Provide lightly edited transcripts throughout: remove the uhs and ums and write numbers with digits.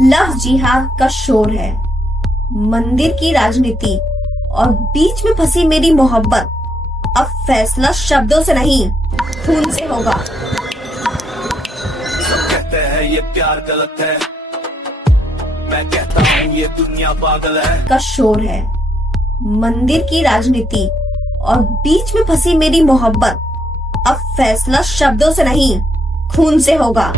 Love जिहाद का शोर है, मंदिर की राजनीति और बीच में फंसी मेरी मोहब्बत। अब फैसला शब्दों से नहीं, खून से होगा। सब कहते हैं ये प्यार गलत है, मैं कहता हूँ ये दुनिया पागल है। का शोर है, मंदिर की राजनीति और बीच में फंसी मेरी मोहब्बत। अब फैसला शब्दों से नहीं, खून से होगा।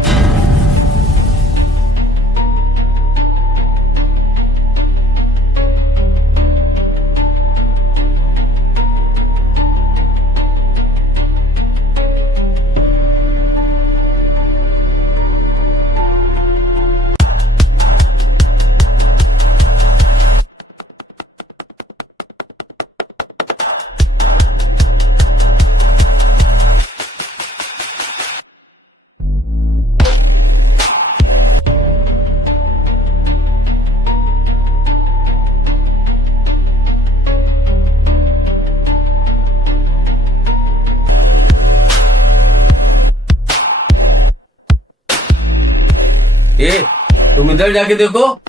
तुम इधर जाके देखो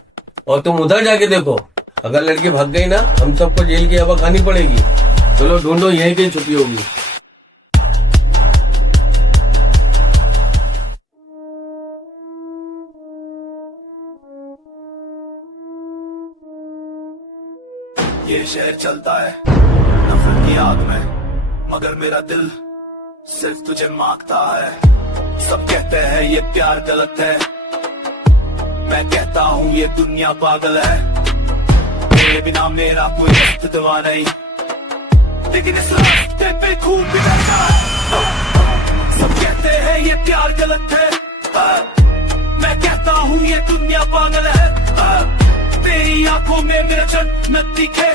और तुम उधर जाके देखो। अगर लड़की भाग गई ना, हम सबको जेल की हवा खानी पड़ेगी। चलो ढूंढो, यहीं कहीं छुपी होगी। ये शहर चलता है नफरत की आग में, मगर मेरा दिल सिर्फ तुझे मांगता है। सब कहते हैं ये प्यार गलत है, मैं कहता हूँ ये दुनिया पागल है। तेरे बिना मेरा कोई अस्तित्व नहीं, लेकिन इस रास्ते पे खून भी बहता है। सब कहते हैं ये प्यार गलत है, मैं कहता हूँ ये दुनिया पागल है। तेरी आंखों में मेरा जन्नत दिखे,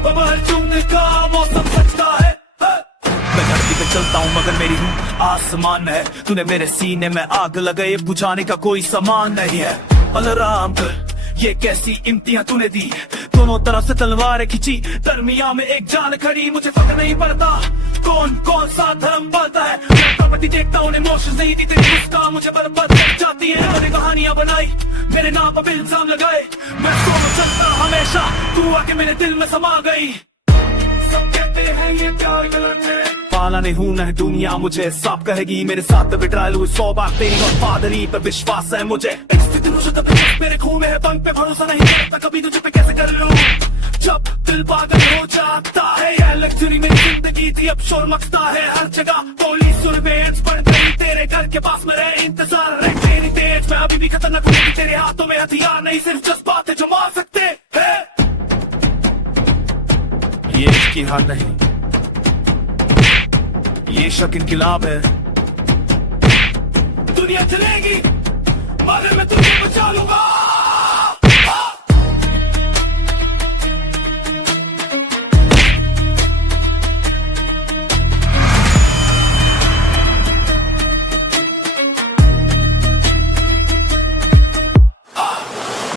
हमारे चुमने का मौसम सजता है। मैं धरती पे चलता हूँ मगर मेरी रूह आसमान में है। तूने मेरे सीने में आग लगाए, बुझाने का कोई सामान नहीं है। अलार्म कर, ये कैसी इम्तियां तूने दी, दोनों तरफ से तलवारें खींची, दरमिया में एक जान खड़ी। मुझे फर्क नहीं पड़ता कौन कौन सा धर्म पालता है, प्रॉपर्टी देखता हूँ, इमोशंस नहीं दी। तेरी मुस्कान मुझे बर्बाद कर जाती है। मैंने कहानियां बनाई, मेरे नाम पर इल्जाम लगाए, मैं सोच चलता हमेशा, तू आके मेरे दिल में समा गई। सब कहते हैं ये प्यार गलत है, पाला नहीं हूँ न दुनिया मुझे साफ कहेगी। मेरे साथ बिट्रायल हुई 100 बार, तेरी वफादारी पर विश्वास है मुझे। मेरे खून में है, पंख पे भरोसा नहीं करता, कभी तुझे पे कैसे कर लूं जब दिल पागल हो जाता है। ये लग्जरी मेरी जिंदगी थी, अब शोर मचता है हर जगह। पुलिस सर्वेलेंस बढ़ गई, तेरे घर के पास मेरे इंतजार है। तेरी तेज मैं अभी भी खतरनाक हूँ, तेरे हाथों में हथियार नहीं, सिर्फ जज्बात है जो मार सकते हैं। ये इसकी हार नहीं, ये शक इनकलाब है। दुनिया चलेगी मगर मैं तुझे